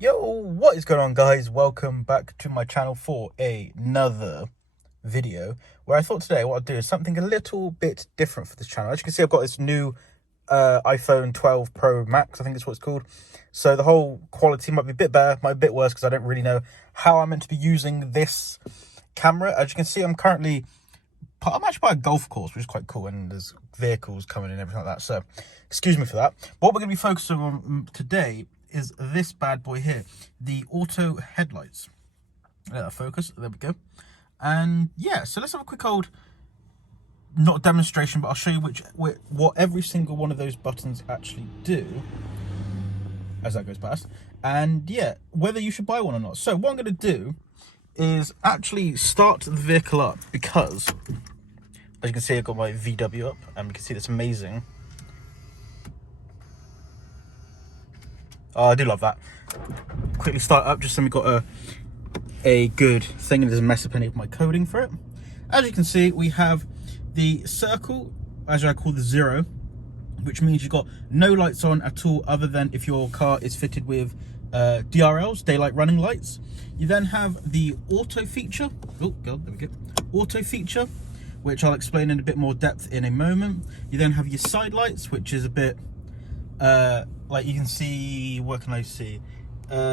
Yo, what is going on, guys? Welcome back to my channel for another video where I thought today what I'd do is something a little bit different for this channel. As you can see, I've got this new iPhone 12 Pro Max, I think it's what it's called. So the whole quality might be a bit better, might be a bit worse because I don't really know how I'm meant to be using this camera. As you can see, I'm actually by a golf course, which is quite cool, and there's vehicles coming and everything like that. So excuse me for that. What we're going to be focusing on today is this bad boy here, the Auto Headlights. Let that focus. There we go. And yeah, so let's have a quick old, not demonstration, but I'll show you what every single one of those buttons actually do as that goes past. And yeah, whether you should buy one or not. So what I'm going to do is actually start the vehicle up, because as you can see, I've got my VW up and we can see this amazing. Oh, I do love that. Quickly start up just so we've got a good thing and it doesn't mess up any of my coding for it. As you can see, we have the circle, as I call the 0, which means you've got no lights on at all other than if your car is fitted with DRLs, daylight running lights. You then have the auto feature. Oh god, there we go. Auto feature, which I'll explain in a bit more depth in a moment. You then have your side lights, which is a bit like you can see, where can I see?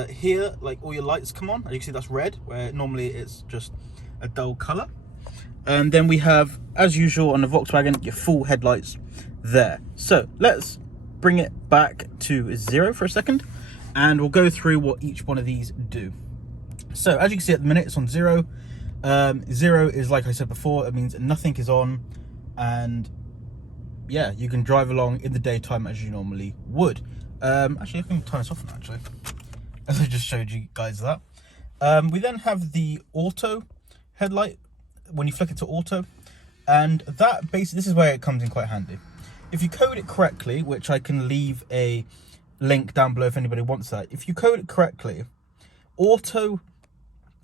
Here, like all your lights come on. As you can see, that's red, where normally it's just a dull color. And then we have, as usual on the Volkswagen, your full headlights there. So let's bring it back to 0 for a second, and we'll go through what each one of these do. So as you can see at the minute, it's on 0. 0 is, like I said before, it means nothing is on, and yeah, you can drive along in the daytime as you normally would. Actually, I can turn this off now, actually, as I just showed you guys that. We then have the auto headlight, when you flick it to auto, and that basically, this is where it comes in quite handy. If you code it correctly, which I can leave a link down below if anybody wants that. If you code it correctly, auto,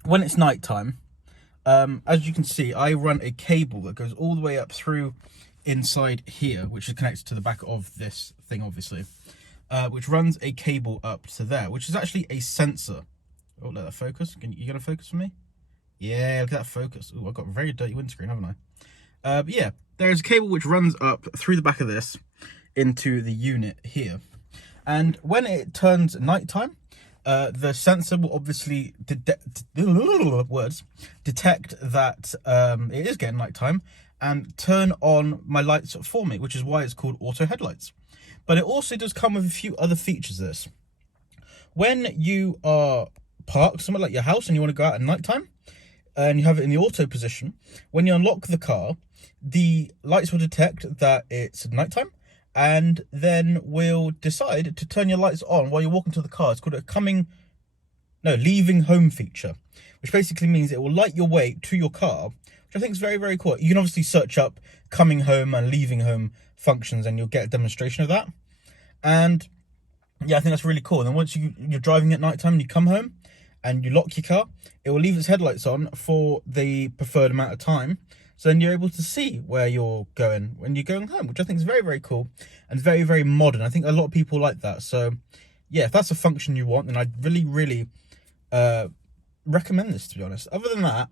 when it's nighttime, as you can see, I run a cable that goes all the way up through inside here, which is connected to the back of this thing, obviously, which runs a cable up to there, which is actually a sensor. Oh, let that focus. You gonna focus for me? Yeah, look at that focus. Oh, I've got a very dirty windscreen, haven't I? But yeah, there's a cable which runs up through the back of this into the unit here. And when it turns nighttime, the sensor will obviously detect that it is getting nighttime and turn on my lights for me, which is why it's called auto headlights. But it also does come with a few other features. This, when you are parked somewhere like your house and you want to go out at nighttime, and you have it in the auto position, when you unlock the car, the lights will detect that it's nighttime, and then will decide to turn your lights on while you're walking to the car. It's called a leaving home feature, which basically means it will light your way to your car, which I think is very, very cool. You can obviously search up coming home and leaving home functions and you'll get a demonstration of that. And yeah, I think that's really cool. And then once you're driving at nighttime and you come home and you lock your car, it will leave its headlights on for the preferred amount of time. So then you're able to see where you're going when you're going home, which I think is very, very cool and very, very modern. I think a lot of people like that. So yeah, if that's a function you want, then I'd really, really recommend this, to be honest. Other than that,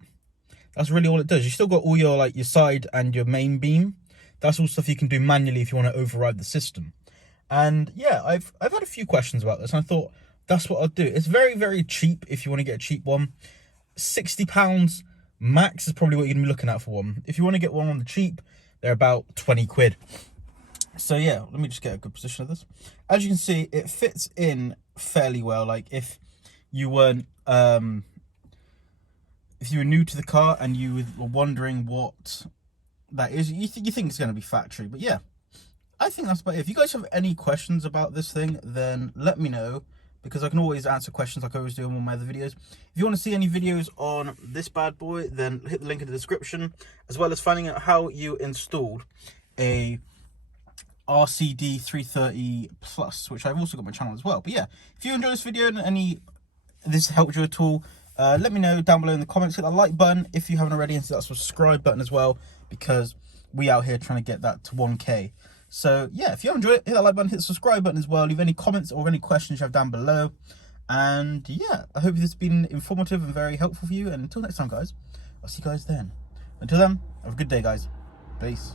that's really all it does. You still got all your, like, your side and your main beam. That's all stuff you can do manually if you want to override the system. And yeah, I've had a few questions about this, and I thought that's what I'll do. It's very, very cheap if you want to get a cheap one. £60 max is probably what you're gonna be looking at for one. If you want to get one on the cheap, they're about 20 quid. So yeah, let me just get a good position of this. As you can see, it fits in fairly well. Like if you weren't if you were new to the car and you were wondering what that is, you think it's going to be factory. But yeah, I think that's about it. If you guys have any questions about this thing, then let me know, because I can always answer questions like I always do in all my other videos. If you want to see any videos on this bad boy, then hit the link in the description, as well as finding out how you installed a RCD 330 Plus, which I've also got on my channel as well. But yeah, if you enjoyed this video and this helped you at all, let me know down below in the comments. Hit that like button if you haven't already, and hit that subscribe button as well, because we out here trying to get that to 1K. So yeah, if you enjoyed it, hit that like button, hit the subscribe button as well. Leave any comments or any questions you have down below. And yeah, I hope this has been informative and very helpful for you. And until next time, guys, I'll see you guys then. Until then, have a good day, guys. Peace.